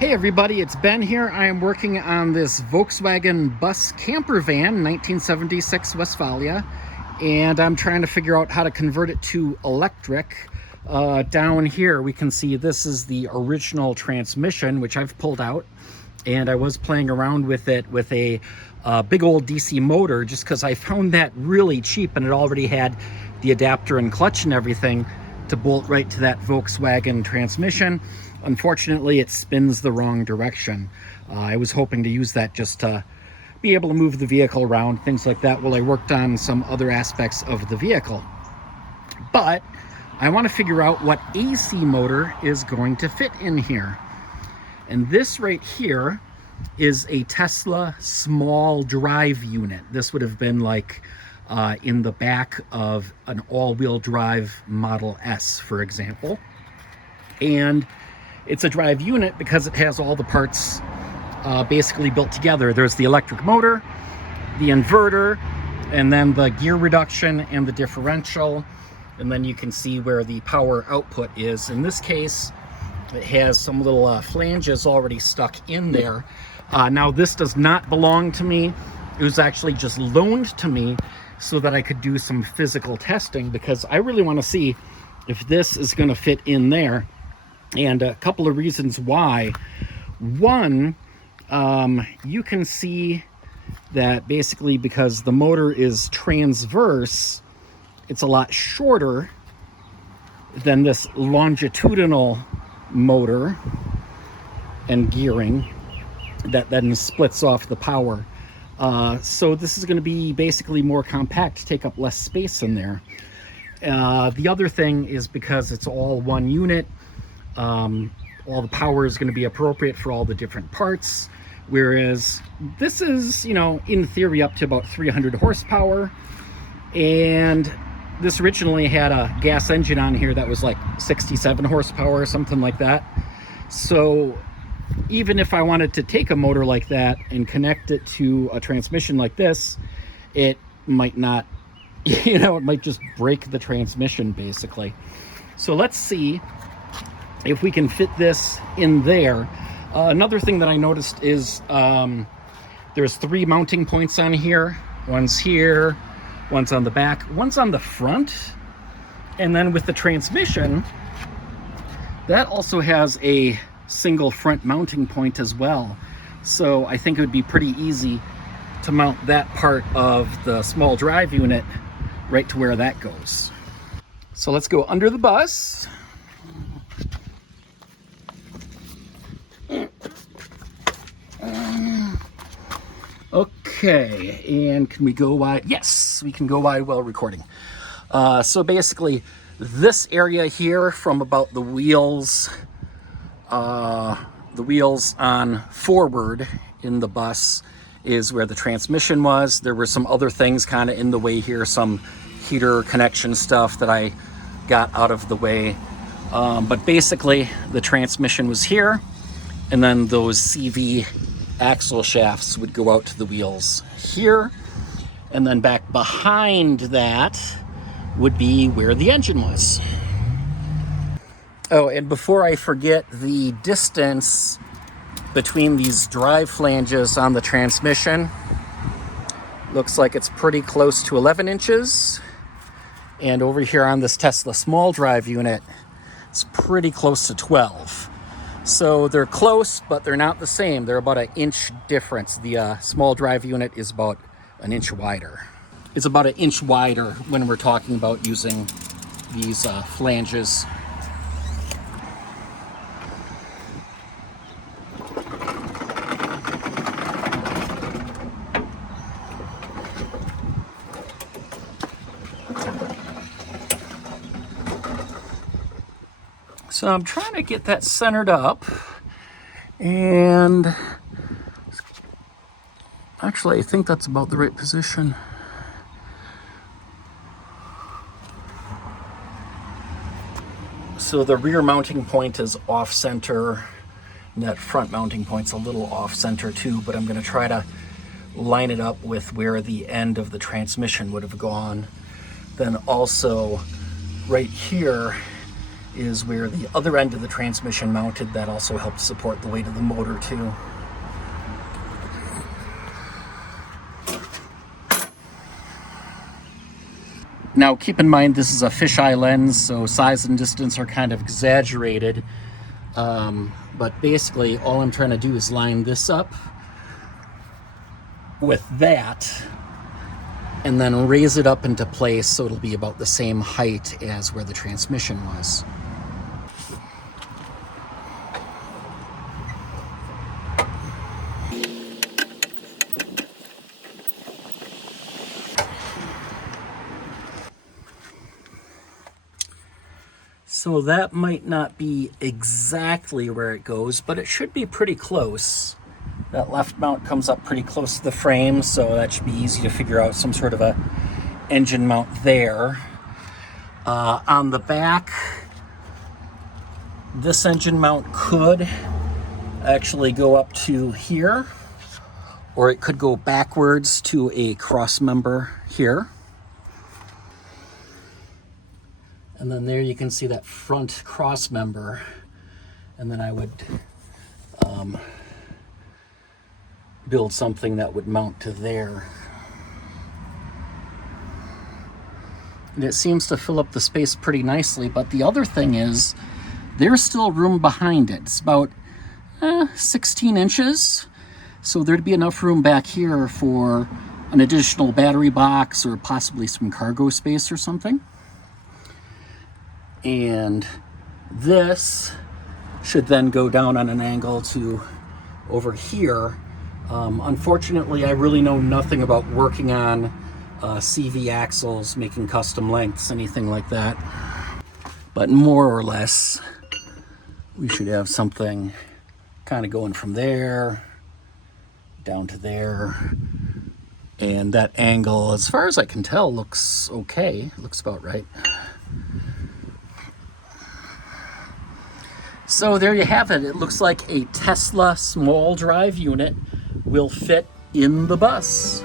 Hey everybody, it's Ben here. I am working on this Volkswagen bus campervan, 1976 Westfalia, and I'm trying to figure out how to convert it to electric. Down here we can see this is the original transmission, which I've pulled out, and I was playing around with it with a big old DC motor just because I found that really cheap, and it already had the adapter and clutch and everything to bolt right to that Volkswagen transmission. Unfortunately, it spins the wrong direction. I was hoping to use that just to be able to move the vehicle around, things like that, while I worked on some other aspects of the vehicle. But I want to figure out what AC motor is going to fit in here. And this right here is a Tesla small drive unit. This would have been like in the back of an all-wheel drive Model S, for example. And it's a drive unit because it has all the parts basically built together. There's the electric motor, the inverter, and then the gear reduction and the differential. And then you can see where the power output is. In this case, it has some little flanges already stuck in there. Now, this does not belong to me. It was actually just loaned to me so that I could do some physical testing, because I really want to see if this is going to fit in there. And a couple of reasons why. One, you can see that basically because the motor is transverse, it's a lot shorter than this longitudinal motor and gearing that then splits off the power. So this is going to be basically more compact, take up less space in there. The other thing is because it's all one unit, all the power is going to be appropriate for all the different parts, whereas this is, in theory up to about 300 horsepower, and this originally had a gas engine on here that was like 67 horsepower or something like that. So even if I wanted to take a motor like that and connect it to a transmission like this, it might not, it might just break the transmission basically. So let's see if we can fit this in there. Another thing that I noticed is there's 3 mounting points on here. One's here, one's on the back, one's on the front. And then with the transmission, that also has a single front mounting point as well. So I think it would be pretty easy to mount that part of the small drive unit right to where that goes. So let's go under the bus. Okay, and can we go wide? Yes, we can go wide while recording. So basically, this area here from about the wheels on forward in the bus is where the transmission was. There were some other things kind of in the way here, some heater connection stuff that I got out of the way. But basically, the transmission was here, and then those CV axle shafts would go out to the wheels here, and then back behind that would be where the engine was. Oh, and before I forget, the distance between these drive flanges on the transmission looks like it's pretty close to 11 inches. And over here on this Tesla small drive unit, it's pretty close to 12. So they're close, but they're not the same. They're about an inch difference. The small drive unit is about an inch wider. It's about an inch wider when we're talking about using these flanges. So I'm trying to get that centered up, and actually I think that's about the right position. So the rear mounting point is off center, and that front mounting point's a little off center too, but I'm going to try to line it up with where the end of the transmission would have gone. Then also right here is where the other end of the transmission mounted. That also helps support the weight of the motor too. Now keep in mind this is a fisheye lens, so size and distance are kind of exaggerated. But basically all I'm trying to do is line this up with that and then raise it up into place so it'll be about the same height as where the transmission was. So that might not be exactly where it goes, but it should be pretty close. That left mount comes up pretty close to the frame, so that should be easy to figure out some sort of a engine mount there. On the back, this engine mount could actually go up to here, or it could go backwards to a cross member here. And then there you can see that front cross member. And then I would build something that would mount to there. And it seems to fill up the space pretty nicely, but the other thing is there's still room behind it. It's about 16 inches. So there'd be enough room back here for an additional battery box or possibly some cargo space or something. And this should then go down on an angle to over here. Unfortunately, I really know nothing about working on CV axles, making custom lengths, anything like that. But more or less, we should have something kind of going from there down to there. And that angle, as far as I can tell, looks okay. Looks about right. So there you have it. It looks like a Tesla small drive unit will fit in the bus.